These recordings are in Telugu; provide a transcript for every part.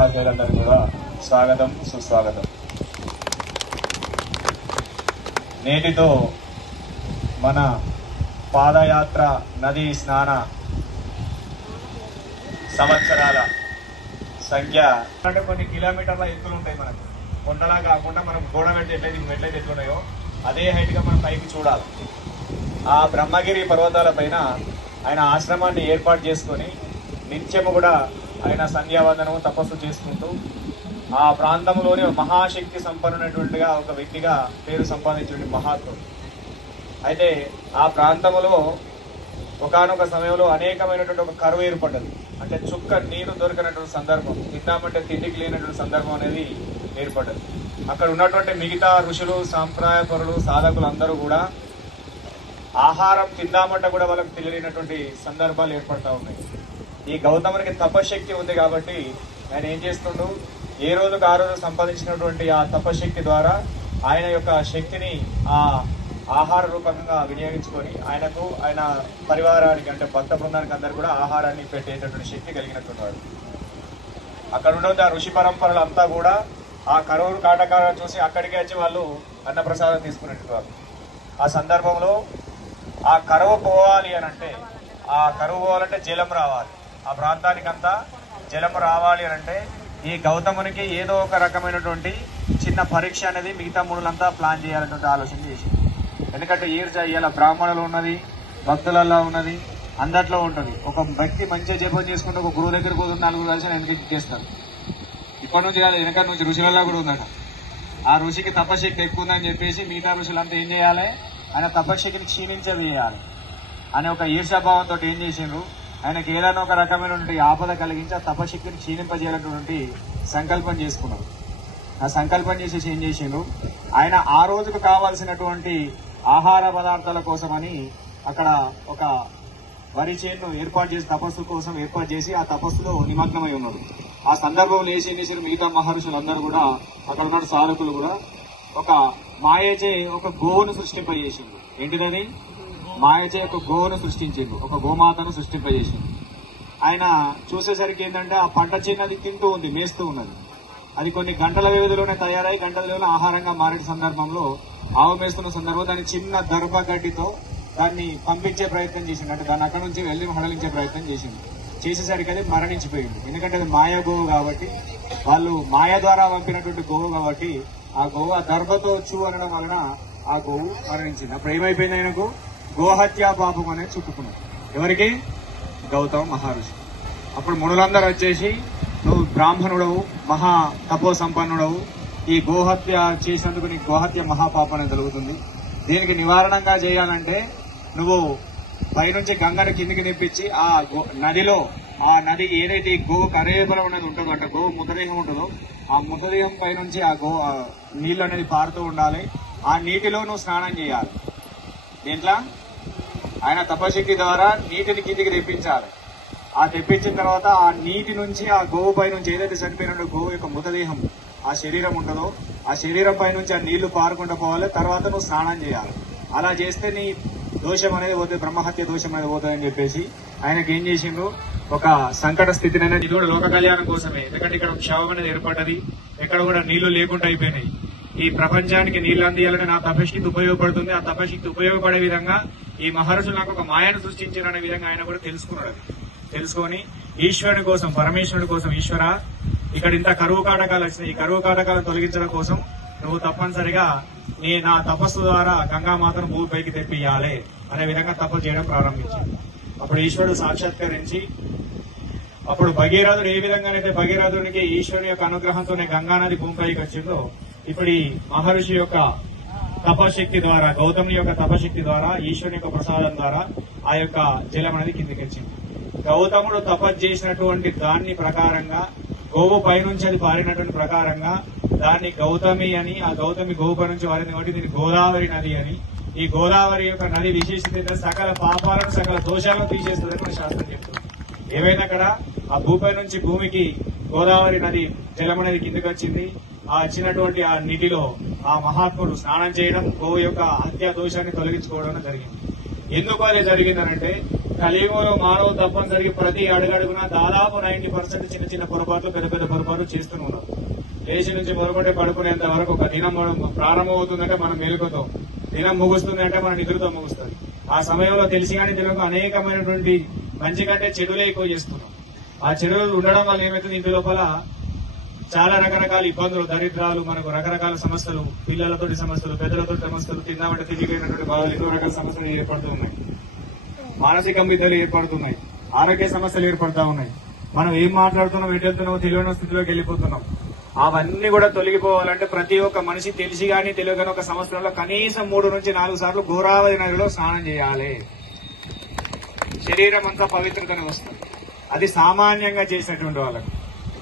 ఉపాధ్యాయులందరూ కూడా స్వాగతం సుస్వాగతం. నేటితో మన పాదయాత్ర నదీ స్నాన సంవత్సరాల సంఖ్య అంటే కొన్ని కిలోమీటర్ల ఎత్తులు ఉంటాయి. మనకు కొండలా కాకుండా మనం గోడ పెట్టి ఎట్లయితే ఎత్తున్నాయో అదే హైట్ గా మనం పైకి చూడాలి. ఆ బ్రహ్మగిరి పర్వతాల పైన ఆయన ఆశ్రమాన్ని ఏర్పాటు చేసుకొని నిత్యము కూడా ఆయన సంధ్యావందనము తపస్సు చేసుకుంటూ ఆ ప్రాంతంలోని మహాశక్తి సంపన్నునటువంటిగా ఒక వ్యక్తిగా పేరు సంపాదించిన మహాత్ముడు. అయితే ఆ ప్రాంతంలో ఒకానొక సమయంలో అనేకమైనటువంటి ఒక కరువు ఏర్పడ్డది. అంటే చుక్క నీరు దొరికినటువంటి సందర్భం, తిందామంటే తిండికి లేనటువంటి సందర్భం అనేది ఏర్పడ్డది. అక్కడ ఉన్నటువంటి మిగతా ఋషులు, సాంప్రదాయపరులు, సాధకులు అందరూ కూడా ఆహారం తిందామంటే కూడా వాళ్ళకి తెలియనటువంటి సందర్భాలు ఏర్పడతా ఉన్నాయి. ఈ గౌతమునికి తపశక్తి ఉంది కాబట్టి ఆయన ఏం చేస్తుండు, ఏ రోజుకు ఆ రోజు సంపాదించినటువంటి ఆ తపశక్తి ద్వారా ఆయన యొక్క శక్తిని ఆ ఆహార రూపంగా వినియోగించుకొని ఆయనకు, ఆయన పరివారానికి అంటే భక్త బృందానికి అందరు కూడా ఆహారాన్ని పెట్టేటటువంటి శక్తి కలిగినటువంటి వాడు. అక్కడ ఉన్న ఆ ఋషి పరంపరలు అంతా కూడా ఆ కరువు కాటకాలను చూసి అక్కడికి వచ్చి వాళ్ళు అన్నప్రసాదం తీసుకునేటువంటి వాళ్ళు. ఆ సందర్భంలో ఆ కరువు పోవాలి అని అంటే, ఆ కరువు పోవాలంటే జలం రావాలి, ఆ ప్రాంతానికంతా జలం రావాలి అని అంటే ఈ గౌతమునికి ఏదో ఒక రకమైనటువంటి చిన్న పరీక్ష అనేది మిగతా మునులంతా ప్లాన్ చేయాలన్నటువంటి ఆలోచన చేసింది. ఎందుకంటే ఇలా బ్రాహ్మణులు ఉన్నది, భక్తులలో ఉన్నది, అందట్లో ఉంటుంది. ఒక వ్యక్తి మంచిగా జపం చేసుకుంటే ఒక గురువు దగ్గర పోతుంది, నలుగురు కలిసి వెనక చేస్తారు. ఇప్పటి నుంచి కాదు, వెనక నుంచి ఋషులలో కూడా ఉందట. ఆ ఋషికి తపశక్తి ఎక్కువ ఉందని చెప్పేసి మిగతా ఋషులంతా ఏం చేయాలి, ఆయన తపశక్తిని క్షీణించవేయాలి అనే ఒక ఈర్షాభావంతో ఏం చేసిండ్రు, ఆయనకి ఏదైనా ఒక రకమైనటువంటి ఆపద కలిగించి ఆ తపశక్తిని క్షీణింపజేయాలన్నటువంటి సంకల్పం చేసుకున్నారు. ఆ సంకల్పం చేసేసి ఏం చేసిండ్రు, ఆయన ఆ రోజుకు కావాల్సినటువంటి ఆహార పదార్థాల కోసమని అక్కడ ఒక వరి చేను ఏర్పాటు చేసి తపస్సు కోసం ఏర్పాటు చేసి ఆ తపస్సులో నిమగ్నమై ఉన్నారు. ఆ సందర్భంలో ఏం చేశారు, మిగతా మహర్షులందరూ కూడా అక్కడ ఉన్న సాధకులు కూడా ఒక మాయచే ఒక గోవును సృష్టింపజేసిండు. ఏంటిదని, మాయచే ఒక గోవును సృష్టించిండు, ఒక గోమాతను సృష్టింపజేసిండు. ఆయన చూసేసరికి ఏంటంటే ఆ పంట చేను తింటూ ఉంది, మేస్తూ ఉన్నది. అది కొన్ని గంటల వ్యవధిలోనే తయారై గంటల వ్యవధిలో ఆహారంగా మారే సందర్భంలో, ఆవు మేస్తున్న సందర్భంలో దాన్ని చిన్న దర్భ గడ్డితో దాన్ని పంపించే ప్రయత్నం చేసిండు. అంటే దాన్ని అక్కడ నుంచి వెళ్లి హడలించే ప్రయత్నం చేసిండు. చేసేసరికి అది మరణించిపోయింది. ఎందుకంటే అది మాయా గోవు కాబట్టి, వాళ్ళు మాయ ద్వారా పంపినటువంటి గోవు కాబట్టి ఆ గోవు ఆ దర్భతో చూ అనడం వలన ఆ గోవు మరణించింది. అప్పుడు ఏమైపోయింది, ఆయనకు గోహత్యా పాపం అనేది చుట్టుకున్నాడు. ఎవరికి, గౌతమ మహర్షి. అప్పుడు మునులందరూ వచ్చేసి, నువ్వు బ్రాహ్మణుడవు, మహా తపో సంపన్నుడవు, ఈ గోహత్య చేసినందుకు నీకు గోహత్య మహాపాపం అనేది జరుగుతుంది. దీనికి నివారణంగా చేయాలంటే నువ్వు పైనుంచి గంగను కిందికి నిప్పించి ఆ నదిలో, ఆ నది ఏదైతే గో కరేబలం అనేది ఉంటుందో, అంటే గో మృతదేహం ఉంటుందో, ఆ మృతదేహం పైనుంచి ఆ నీళ్లు అనేది పారుతూ ఉండాలి. ఆ నీటిలో నువ్వు స్నానం చేయాలి. దీంట్లో ఆయన తపశక్తి ద్వారా నీటిని కిందికి తెప్పించాలి. ఆ తెప్పించిన తర్వాత ఆ నీటి నుంచి ఆ గోవు పై నుంచి ఏదైతే చనిపోయిన గోవు యొక్క మృతదేహం ఆ శరీరం ఉంటుందో ఆ శరీరం పై నుంచి ఆ నీళ్లు పారుకుంటూ పోవాలి. తర్వాత నువ్వు స్నానం చేయాలి. అలా చేస్తే నీ దోషం అనేది పోతుంది, బ్రహ్మహత్య దోషం అనేది పోతుంది అని చెప్పేసి ఆయనకి ఏం చేసిండ్రు, ఒక సంకట స్థితిని అనేది, ఇది కూడా లోక కళ్యాణం కోసమే. ఎందుకంటే ఇక్కడ క్షోభం అనేది ఏర్పడ్డది, ఎక్కడ కూడా నీళ్లు లేకుండా అయిపోయినాయి. ఈ ప్రపంచానికి నీళ్లు అందియాలని నా తపశక్తి ఉపయోగపడుతుంది. ఆ తపశక్తి ఉపయోగపడే విధంగా ఈ మహర్షులు నాకు ఒక మాయను సృష్టించారనే విధంగా ఆయన కూడా తెలుసుకున్నాడు. తెలుసుకొని ఈశ్వరుని కోసం, పరమేశ్వరుని కోసం, ఈశ్వర ఇక్కడ ఇంత కరువు కాటకాలు వచ్చినాయి, ఈ కరువు కాటకాలను తొలగించడం కోసం నువ్వు తప్పనిసరిగా నా తపస్సు ద్వారా గంగామాతను భూమిపైకి తెప్పియాలి అనే విధంగా తపస్సు చేయడం ప్రారంభించాడు. అప్పుడు ఈశ్వరుడు సాక్షాత్కరించి, అప్పుడు భగీరథుడు ఏ విధంగానైతే భగీరథునికి ఈశ్వరుని యొక్క అనుగ్రహంతోనే గంగానది భూమిపైకి వచ్చిందో, ఇప్పుడు ఈ మహర్షి యొక్క తపశక్తి ద్వారా, గౌతముని యొక్క తపశక్తి ద్వారా, ఈశ్వరుని యొక్క ప్రసాదం ద్వారా ఆ యొక్క జలం అనేది కిందికి వచ్చింది. గౌతముడు తపస్సు చేసినటువంటి దాన్ని ప్రకారంగా, గోవు పైనుంచి అది పారినటువంటి ప్రకారంగా దాన్ని గౌతమి అని, ఆ గౌతమి గోవు పై నుంచి వారింది కాబట్టి దీన్ని గోదావరి నది అని, ఈ గోదావరి యొక్క నది విశేషత సకల పాపాలను, సకల దోషాలను తీసేస్తుందని మన శాస్త్రం చెప్తుంది. ఏవైనా అక్కడ ఆ భూపై నుంచి భూమికి గోదావరి నది జలం అనేది కిందకి వచ్చింది. ఆ వచ్చినటువంటి ఆ నీటిలో ఆ మహాత్ముడు స్నానం చేయడం, గోవు యొక్క హత్యా దోషాన్ని తొలగించుకోవడం జరిగింది. ఎందుకు అది జరిగిందనంటే కలియుగంలో మానవులు తప్పనిసరిగా ప్రతి అడుగడుగునా దాదాపు 90% చిన్న చిన్న పొరపాట్లు పెద్ద పెద్ద పొరపాట్లు చేస్తూనే ఉన్నారు. లేచి నుంచి మొదలుకుంటే పడుకునేంత వరకు ఒక దినం ప్రారంభమవుతుందంటే మనం మేలుకుతాం, దినం ముగుస్తుందంటే మన నిద్రతో ముగుస్తుంది. ఆ సమయంలో తెలిసి కానీ తెలియక అనేకమైనటువంటి మంచి కంటే చెడులే ఎక్కువ చేస్తున్నాం. ఆ చెడులు ఉండడం వల్ల ఏమైతుంది, ఇంటి లోపల చాలా రకరకాల ఇబ్బందులు, దరిద్రాలు, మనకు రకరకాల సమస్యలు, పిల్లలతోటి సమస్యలు, పెద్దలతోటి సమస్యలు, తిన్నామంటే తిరిగిపోయినటువంటి బాధలు, ఎన్నో రకాల సమస్యలు ఏర్పడుతూ ఉన్నాయి. మానసిక ఇబ్బందులు ఏర్పడుతున్నాయి, ఆరోగ్య సమస్యలు ఏర్పడతా ఉన్నాయి. మనం ఏం మాట్లాడుతున్నాం, ఎటు వెళ్తున్నామో తెలియని స్థితిలోకి వెళ్ళిపోతున్నాం. అవన్నీ కూడా తొలగిపోవాలంటే ప్రతి ఒక్క మనిషి తెలిసి గానీ తెలియగానే ఒక సంవత్సరంలో కనీసం 3 నుంచి 4 సార్లు గోదావరి నదిలో స్నానం చేయాలి. శరీరం అంతా పవిత్రతను వస్తుంది. అది సామాన్యంగా చేసినటువంటి వాళ్ళకి.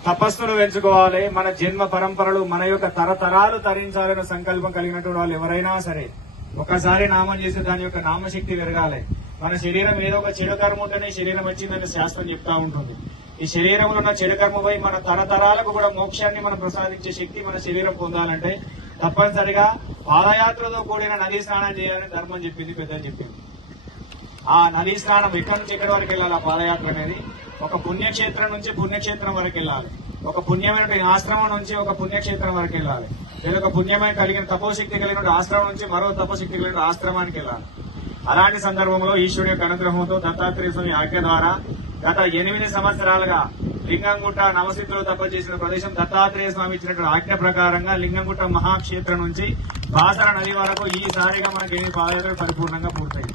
తపస్సును పెంచుకోవాలి. మన జన్మ పరంపరలు మన యొక్క తరతరాలు తరించాలనే సంకల్పం కలిగినటువంటి వాళ్ళు ఎవరైనా సరే ఒకసారి నామం చేసి దాని యొక్క నామశక్తి పెరగాలి. మన శరీరం ఏదో ఒక చెడు కర్మతోనే శరీరం వచ్చిందని శాస్త్రం చెప్తా ఉంటుంది. ఈ శరీరంలో ఉన్న చెడు కర్మపై మన తరతరాలకు కూడా మోక్షాన్ని మనం ప్రసాదించే శక్తి మన శరీరం పొందాలంటే తప్పనిసరిగా పాదయాత్రతో కూడిన నదీ స్నానం చేయాలని ధర్మం చెప్పింది, పెద్దలు చెప్పింది. ఆ నదీ స్నానం ఎక్కడి నుంచి ఎక్కడి వరకు వెళ్ళాలి? ఆ పాదయాత్ర అనేది ఒక పుణ్యక్షేత్రం నుంచి పుణ్యక్షేత్రం వరకు వెళ్ళాలి. ఒక పుణ్యమైన ఆశ్రమం నుంచి ఒక పుణ్యక్షేత్రం వరకు వెళ్ళాలి. లేదా ఒక పుణ్యమైన కలిగిన తపోశక్తి కలిగిన ఆశ్రమం నుంచి మరో తపోశక్తి కలిగిన ఆశ్రమానికి వెళ్ళాలి. అలాంటి సందర్భంలో ఈశ్వరుడి యొక్క అనుగ్రహంతో దత్తాత్రేయ స్వామి ఆజ్ఞ ద్వారా గత 8 సంవత్సరాలుగా లింగంగుట్ట నవసిద్ధులు తపస్సు చేసిన ప్రదేశం దత్తాత్రేయ స్వామి ఇచ్చినటువంటి ఆజ్ఞ ప్రకారంగా లింగంగుట్ట మహాక్షేత్రం నుంచి బాసర నది వరకు ఈసారిగా మనకి 8 పాదయాత్రలు పరిపూర్ణంగా పూర్తయింది.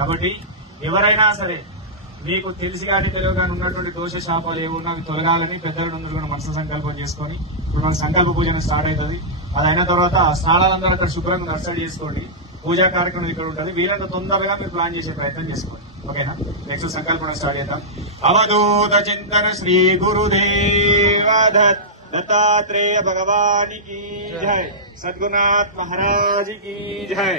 కాబట్టి ఎవరైనా సరే మీకు తెలిసి కానీ తెలియగానే ఉన్నటువంటి దోష శాపాలు ఏమున్నా అవి తొలగాలని పెద్దలందరూ కూడా మనసు సంకల్పం చేసుకుని ఇప్పుడు మన సంకల్ప పూజన స్టార్ట్ అవుతుంది. అది అయిన తర్వాత స్నానాలందరూ అక్కడ శుభ్రంగా నర్సరీ చేసుకోండి. పూజా కార్యక్రమం ఇక్కడ ఉంటుంది. వీరంత తొందరగా మీరు ప్లాన్ చేసే ప్రయత్నం చేసుకోండి. ఓకేనా? నెక్స్ట్ సంకల్పన స్టార్ట్ చేద్దాం. అవధూత చింతన శ్రీ గురుదేవ దత్తాత్రేయ భగవానికి జై, సద్గురునాథ్ మహారాజ్ की जय.